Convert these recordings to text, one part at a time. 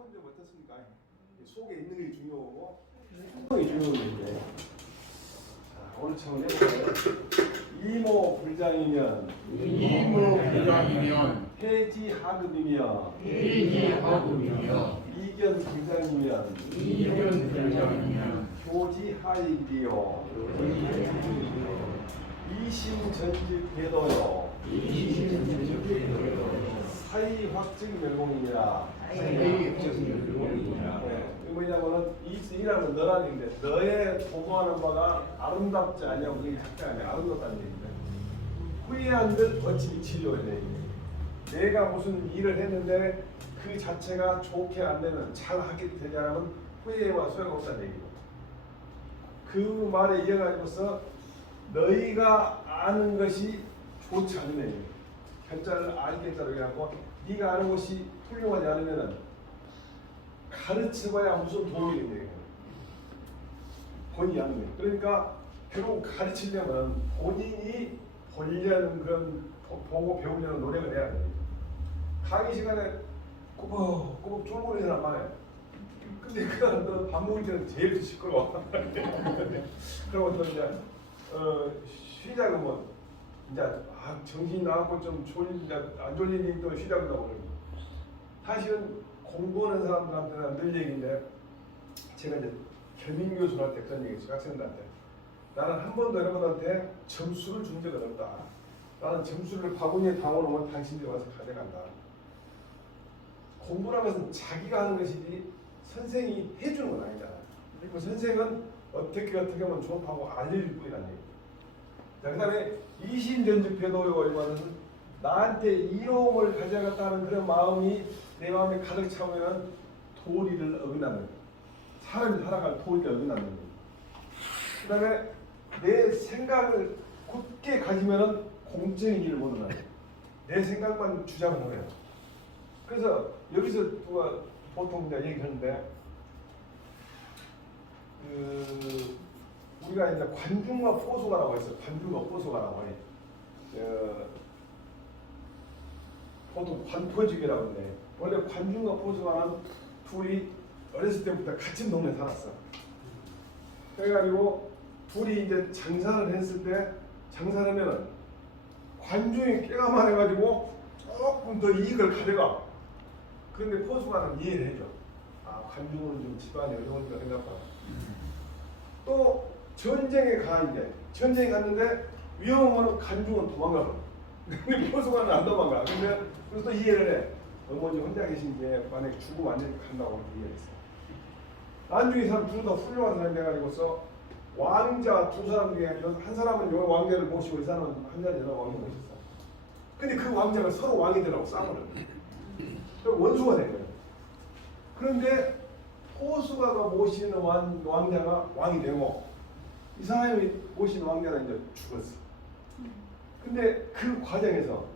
한번 좀 어떻습니까? 속에 있는 게 중요하고 행동이 중요한데 오늘 처음 해볼까요? 이모불장이면 해지하급이며 이견불장이면 교지하익이요 이심전직궤도요 사이확증멸공이니라. 뭐냐면은 이라는 너라는 게 너의 도모하는 바가 아름답지 않냐고 그게 작가 아니야. 아름답다는 얘기인데 후회한들 어찌 치료해. 내가 무슨 일을 했는데 그 자체가 좋게 안 되면 잘하게 되지 않으면 후회와 소용없다는 얘기고, 그 말에 이어가지고서 너희가 아는 것이 좋지 않은 얘기예요. 결자를 알겠다고 얘기하고 네가 아는 것이 훌륭하지 않으면 가르쳐봐야 무슨 도움이 되는 거예요. 본인이 아는 거예요. 그러니까 결국 가르치려면 본인이 보려는 그런 보고 배우려는 노력을 해야 돼요. 강의 시간에 꾸벅꾸벅 쫄보는 사람 많아요. 근데 그건 너 밥 먹을 때는 제일 시끄러워. 그러고 또 이제 쉬자고 뭐 이제 정신이 나갖고 좀 안 졸리니 또 쉬자고 그러고. 사실은 공부하는 사람들한테는 늘 얘기인데, 제가 이제 겸임 교수한테 그런 얘기 했어요. 학생들한테. 나는 한 번도 여러분한테 점수를 준 적은 없다. 나는 점수를 바구니에 담아놓으면 당신들이 와서 가져간다. 공부라는 것은 자기가 하는 것이지 선생이 해주는 건 아니잖아. 그리고 선생은 어떻게 하면 좋다고 알려줄 뿐이라는 얘기예요. 자, 그 다음에 이심전직궤도요 이거는 나한테 이로움을 가져갔다는 그런 마음이 내 마음에 가득 차오면 도리를 어긋나는, 사람이 살아갈 도리를 어긋나는 거예요. 그 다음에 내 생각을 굳게 가지면 공정의 길을 못 나가요. 내 생각만 주장을 해요. 그래서 여기서 누가 보통 이제 얘기하는데, 우리가 이제 관중과 포수가라고 했어요. 관중과 포수가라고 해. 보통 관포직이라고 하는데, 원래 관중과 포수가는 둘이 어렸을 때부터 같은 동네에 살았어. 그래가지고 둘이 이제 장사를 했을 때, 장사를 하면은 관중이 깨가만 해가지고 조금 더 이익을 가져가. 그런데 포수가는 이해를 해줘. 관중은 좀 집안이 어려우니까 생각하고. 또 전쟁에 가. 이제 전쟁에 갔는데 위험하면 관중은 도망가. 근데 포수가는 안 도망가. 근데 그래서 또 이해를 해. 어머니 혼자 계신 게 만약에 죽으면 안 되니까 간다고 이해했어. 나중에 이 사람 둘 다 훌륭한 사람이 돼가지고서 왕자 두 사람 중에 한 사람은 요 왕자를 모시고 이 사람은 한 자리 여자 왕을 모셨어. 근데 그 왕자가 서로 왕이 되라고 싸우는 거야. 원수가 된 거예요. 그런데 포수가가 모시는 왕자가 왕이 되고 이 사람이 모시는 왕자가 이제 죽었어. 근데 그 과정에서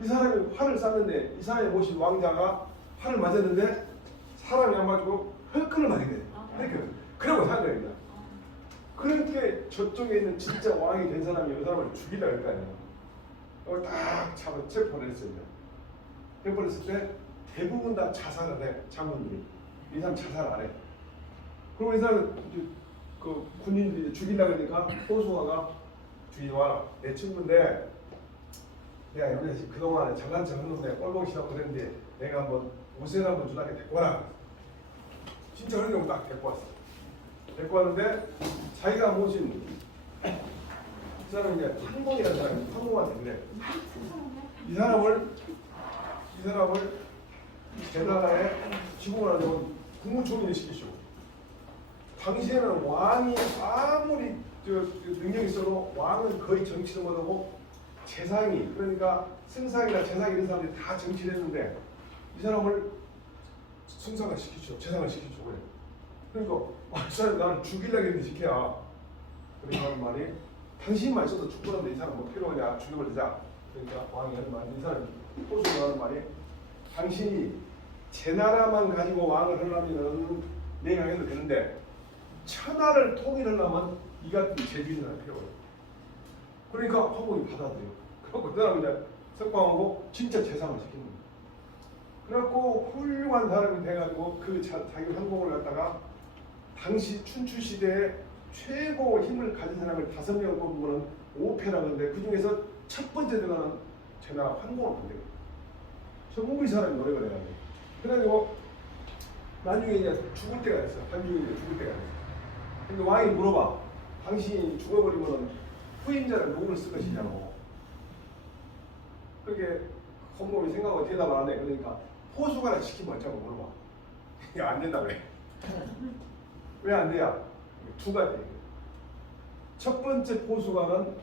이 사람이 활을 쐈는데 이 사람이 모신 왕자가 활을 맞았는데 사람이 안 맞고 헐끈을 맞게 돼. 그러고 산 거예요. 그렇게 저쪽에 있는 진짜 왕이 된 사람이 이 사람을 죽이려 할 거 아니에요. 그걸 딱 잡아 체포를 했어요. 체포했을 때 대부분 다 자살을 해. 장군들이. 이 사람 자살 안 해. 그리고 이 사람 그 군인들이 죽이려고 하니까 포수가가 주의 와라. 내 친구인데 내가 여기서 그동안에 잘난 척 했는데 꼴보기 싫다고 그랬는데 내가 한번 옷을 한번 주나게 데리고 와라. 진짜 그런 경우 딱 데리고 왔어. 데리고 왔는데 자기가 모신 이 사람은 이제 황공이라는 사람이 황공한테 그래. 이 사람을 제나라에 지공을 하려면 국무총리를 시키시고, 당시에는 왕이 아무리 능력이 있어도 왕은 거의 정치를 못하고 재상이, 그러니까 승상이나 재상이 이런 사람들이 다 정치를 했는데 이 사람을 승상을 시키죠. 재상을 시키죠. 그래. 그러니까 이 사람이 나를 죽이려고 했는데 시켜야. 그러니까 하는 말이 당신만 있어도 죽고는데 이 사람 뭐 필요하냐 죽여버리자. 그러니까 왕이 하는 말이, 이 사람이 포수가 하는 말이, 당신이 제 나라만 가지고 왕을 하려면 내가 해도 되는데 천하를 통일하려면 이 같은 제주인이 필요해요. 그러니까 황공이 받아들여요. 그리고 그 사람은 이제 석방하고 진짜 재상을 시키는 거예요. 그래갖고 훌륭한 사람이 돼가지고 그 자기 항공을 갖다가 당시 춘추 시대에 최고 힘을 가진 사람을 5명을 뽑으면 5패라는데 그 중에서 첫 번째 들어가는 제나라 환공을 만들어요. 전부 이 사람이 노래가 돼가지고 그래가지고 나중에 이제 죽을 때가 됐어. 관중이 이제 죽을 때가 됐어. 근데 왕이 물어봐. 당신이 죽어버리면 후임자를 누구를 쓸 것이냐고. 그렇게 헌법이 생각하고 대답을 안 해. 그러니까 포수관을 시키면 어쩌고 물어봐. 이게 안 된다 그래. 왜 안 돼야? 두 가지. 첫 번째 포수관은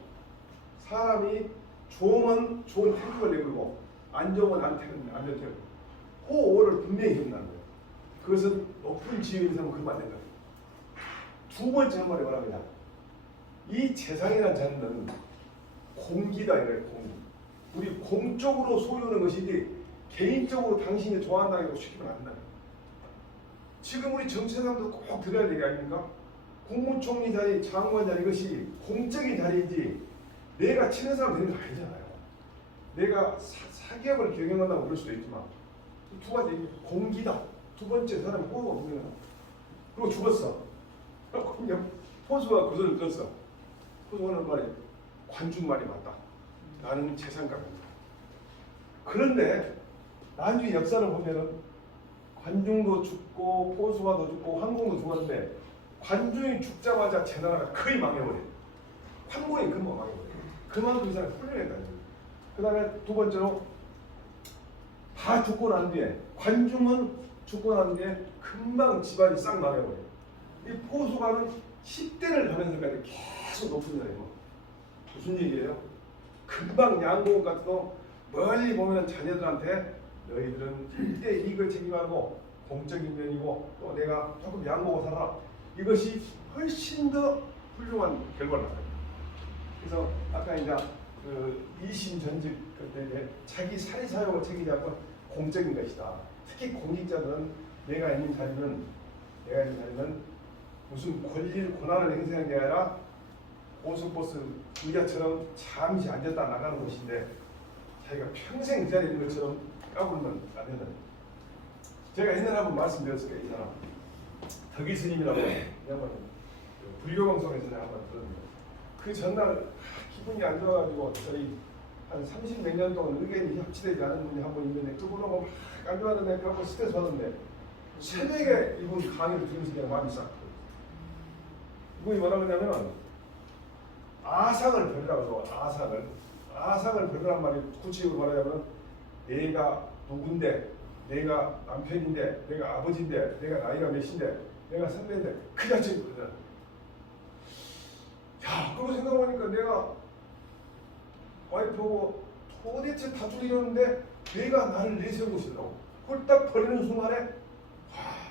사람이 좋으면 좋은 태클을 내걸고 안 좋으면 안 되죠. 호오를 분명히 해준다는 거예요. 그것은 높은 지위에 있으면 그러면 안 된다. 두 번째 한 말이 뭐랍니다. 이 재상이라는 자는 공기다 이래요. 공기. 우리 공적으로 소유하는 것이지 개인적으로 당신이 좋아한다고 시키면 안 된다. 지금 우리 정치사람도 꼭 들어야 되는 게 아닙니까? 국무총리 자리, 장관 자리 이것이 공적인 자리이지 내가 친한 사람 되는 거 아니잖아요. 내가 사기업을 경영한다고 그럴 수도 있지만 두 가지 공기다. 두 번째 사람이 호흡가 없는 거야. 그리고 죽었어. 포수가 그 소리를 들었어. 포수가 하는 말이 관중 말이 맞다. 나는 재산가입니다. 그런데 나중에 역사를 보면은 관중도 죽고 포수가도 죽고 황공도 죽었는데 관중이 죽자마자 제나라가 거의 망해버려요. 황공이 금방 망해버려요. 그만큼 이 사람이 훌륭했다는 거예요. 그 다음에 두 번째로 다 죽고 난 뒤에 관중은 죽고 난 뒤에 금방 집안이 싹 망해버려요. 이 포수가는 10대를 가면서까지 계속 높은 자리예요. 무슨 얘기예요? 금방 양궁 같아도 멀리 보면 자녀들한테 너희들은 절대 이걸 책임하고 공적인 면이고 또 내가 조금 양보고 살아라. 이것이 훨씬 더 훌륭한 결과를 낳아요. 그래서 아까 이제 그 이심전직 그때 자기 사리 사욕을 책임자고 공적인 것이다. 특히 공직자들은 내가 있는 자리는 무슨 권리를 권한을 행사하는 게 아니라 고속버스 의자처럼 잠시 앉았다 나가는 곳인데 자기가 평생 그 자리에 있는 것처럼 까불면 안 된다. 제가 옛날에 한번 말씀드렸을 거예요. 이 사람 덕이 스님이라고 불교 방송에서 내가 한번 들었는데 그 전날 기분이 안 좋아가지고 저희 한 30 몇 년 동안 의견이 합치되지 않은 분이 한 분 있는데 그분하고 막 안 좋아하는데 그하고 스트레스 받았는데 새벽에 이분 강의를 들으면서 그냥 마음이 싹 이분이 뭐라 그러냐면 아상을 버리라고 아상을 버리란 말이 구체적으로 말하자면 내가 누군데 내가 남편인데 내가 아버지인데 내가 나이가 몇인데 내가 선배인데 그 자체를 버리라. 야 그러고 생각해보니까 내가 와이프하고 도대체 다 죽이려는데 내가 나를 내세우고 있더라고. 그걸 딱 버리는 순간에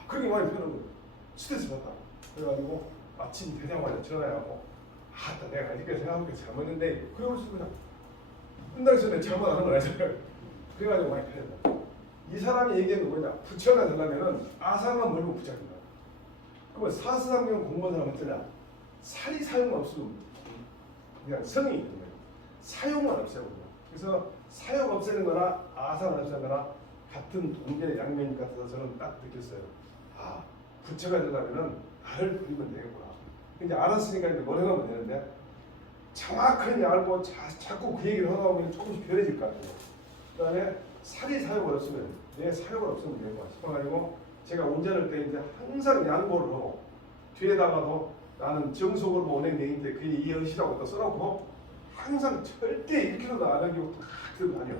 그렇게 많이 펴는 거예요. 스트레스 받다. 그래가지고 아침 되자마자 전화해갖고 아따 내가 아직까지 생각하는 게 잘못했는데 그러고 있으면 그냥 끝나기 전에 잘못 안 하는 건 아니잖아요. 그래가지고 많이 편했다. 이 사람이 얘기한 거 뭐냐? 부처가 되려면은 아상만 멀고 부처가 된다. 그러면 사스상경 공부한 사람 어쩌냐? 살이 사용 없으면 그냥 성이 있는 거예요. 사용만 없애는 거예요. 그래서 사용 없애는 거나 아상을 없애는 거나 같은 동계 양면 같아서 저는 딱 느꼈어요. 아, 부처가 되려면은 나를 부리면 되겠구나. 이제 알았으니까 이제 뭘 해가면 되는데 정확하게 알고 자꾸 그 얘기를 하다 보면 조금씩 변해질 것 같아요. 그 다음에 살이 사용을 없으면 내 사용을 없으면 되겠구나 싶어가지고 제가 운전할 때 이제 항상 양보를 하고 뒤에다가도 나는 정속으로 운행 내인데 그게 이해의시라고 또 써놓고 항상 절대 1km도 안 하기고 딱 들고 다녀.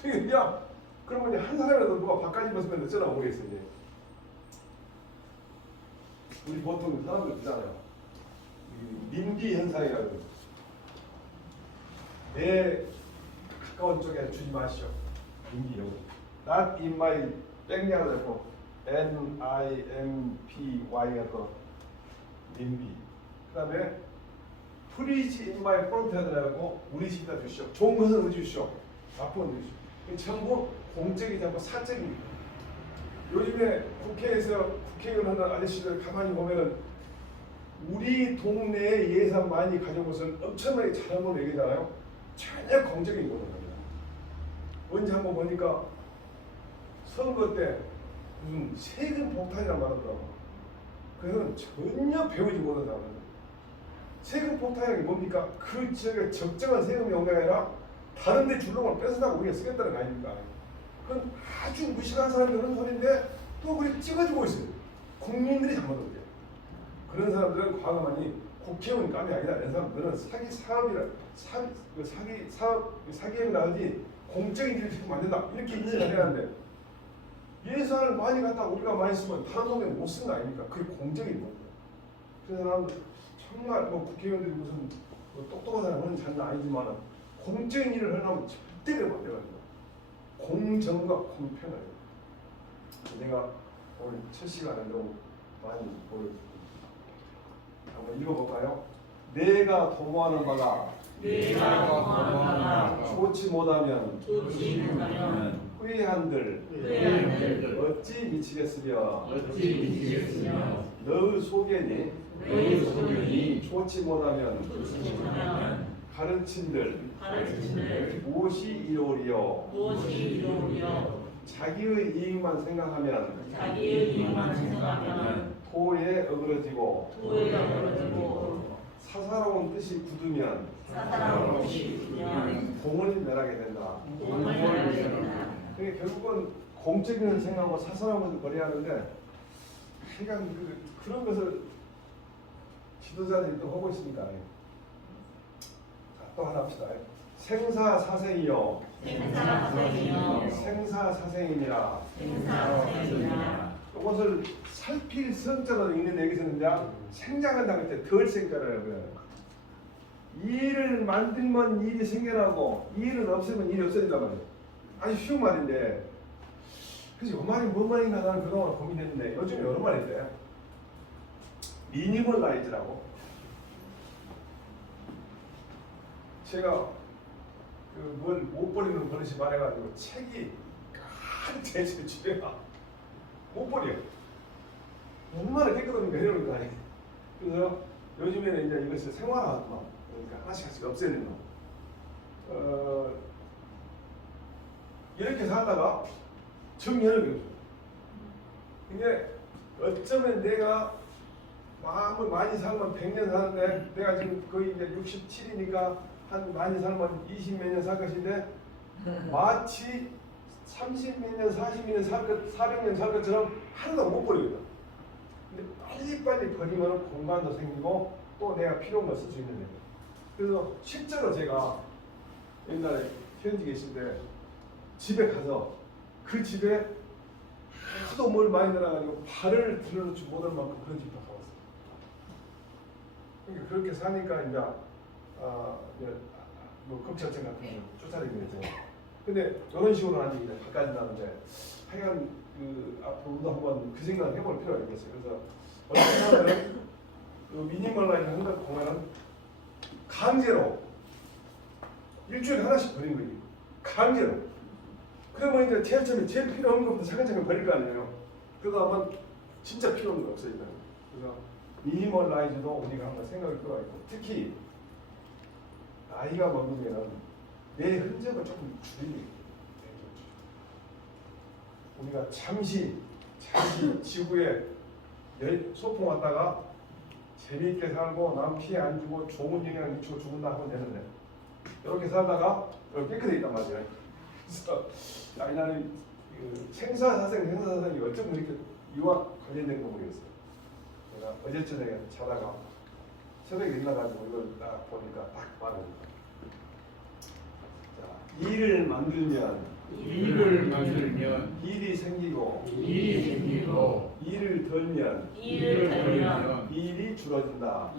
그러니까 그러면 이제 한 사람이라도 누가 바깥 입었으면 어쩌나 모르겠어 이제. 우리 보통 사람들 있잖아요. 님비 현상이라고 내 가까운 쪽에 주지 마시오. 님비 용. Not in my backyard 하고 NIMPY가 또 님비. 그 다음에 Please in my front 하고 우리 집에다 주시오. 좋은 것은 우리 주시오. 나쁜 건 주시오. 전부 공적이지 않고 사적입니다. 요즘에 국회에서 국회의원 하는 아저씨들 가만히 보면은 우리 동네에 예산 많이 가져온 것을 엄청나게 잘한 걸로 얘기하잖아요. 전혀 공적인 거는 겁니다. 언제 한번 보니까 선거 때 무슨 세금 폭탄이란 말을 하더라고. 그거는 전혀 배우지 못한 사람들. 세금 폭탄이 뭡니까? 그 지역에 적정한 세금이 온 게 아니라 다른 데 줄놈을 뺏어다가 우리가 쓰겠다는 거 아닙니까? 그건 아주 무식한 사람이 그런 소리인데 또 그렇게 찍어주고 있어요. 국민들이 잘못한 거예요. 그런 사람들은 과거만이 국회의원 감이 아니다. 이런 사람들은 사기 사업이라 사기행위라 하지 공적인 일을 지금 안 된다. 이렇게 이해가 해야 하는데 예산을 많이 갖다 우리가 많이 쓰면 다른 동네 못 쓰는 거 아닙니까? 그게 공적인 거예요. 그래서 나는 정말 뭐 국회의원들이 무슨 뭐 똑똑한 사람은 장난 아니지만 공적인 일을 하려면 절대 그러면 안 되거든요. 공정과 공평을. 내가 오늘 첫 시간에 너무 많이 보여드립니다. 한번 읽어볼까요? 내가 도모하는 바가 좋지 못하면 후회한들 어찌 미치겠으랴. 너의 소견이 좋지 못하면 가르친들 무엇이 이로리요. 자기의 이익만 생각하면 도에 어그러지고 사사로운 뜻이 굳으면 공을 멸하게 된다. 그러니까 결국은 공적인 생각하고 사사로운 것을 버려야 하는데 그러니까 그런 것을 지도자들이 또 하고 있으니까. 자, 또 하나 합시다. 생사사생이요 생사사생이니라. 이것을 살필 성자로 읽는 얘기 있었는데 생장한다고 할 때 덜 생자라고 해요. 일을 만들면 일이 생겨나고 일을 없애면 일이 없어진단 말이에요. 아주 쉬운 말인데 그래서 이 말이 뭔 말인가 나는 그동안 고민했는데 요즘에 여러 말이 있대요. 미니멀 라이즈라고. 제가 뭘 못 버리는 버릇이 많아가지고 책이 제 집에 못 버려요. 얼마나 깨끗합니까? 이러는 거 아니에요. 그래서 요즘에는 이제 이것을 생활화하더만. 그러니까 하나씩 없애는 거. 이렇게 살다가 정리하는 거죠. 근데 어쩌면 내가 마음을 많이 살면 100년 사는데 내가 지금 거의 이제 67이니까 한 많이 살면 20몇 년 살 것인데 마치 30몇 년, 40몇 년 살 것, 400년 살 것처럼 하나도 못 버리거든. 근데 빨리빨리 버리면 공간도 생기고 또 내가 필요한 걸 쓸 수 있는 거예요. 그래서 실제로 제가 옛날에 현직에 있을 때 집에 가서 그 집에 하도 뭘 많이 넣어가지고 발을 들여놓지 못할 만큼 그런 집도 가봤어요. 그러니까 그렇게 사니까 이제 뭐 검찰청 같은 거 쫓아다니게 되죠. 근데 이런 식으로 하니 이제 바꿔진다는데 하여간 앞으로도 한번 그 생각을 해볼 필요가 있겠어요. 그래서 어떤 사람은 미니멀라이즈 한다고 보면은 강제로 일주일에 하나씩 버린 거예요. 강제로. 그러면 이제 제일 처음에 제일 필요한 것부터 차근차근 버릴 거 아니에요. 그러다 보면 진짜 필요한 거 없어진다. 그래서 미니멀라이즈도 우리가 한번 생각할 필요가 있고 특히 나이가 먹으면 내 흔적을 조금 줄이게 우리가 잠시 지구에 소풍 왔다가 재미있게 살고 남 피해 안 주고 좋은 영향 미치고 죽는다 하면 되는데 이렇게 살다가 깨끗해 있단 말이야. 그래서 나는 생사사생이 어쩜 이렇게 이와 관련된 거 모르겠어요. 제가 어제 저녁에 자다가 새벽에 일어나가지고 이걸 딱 보니까 딱 말합니다. 일을 만들면 일이 생기고 일을 덜면 일이 줄어든다.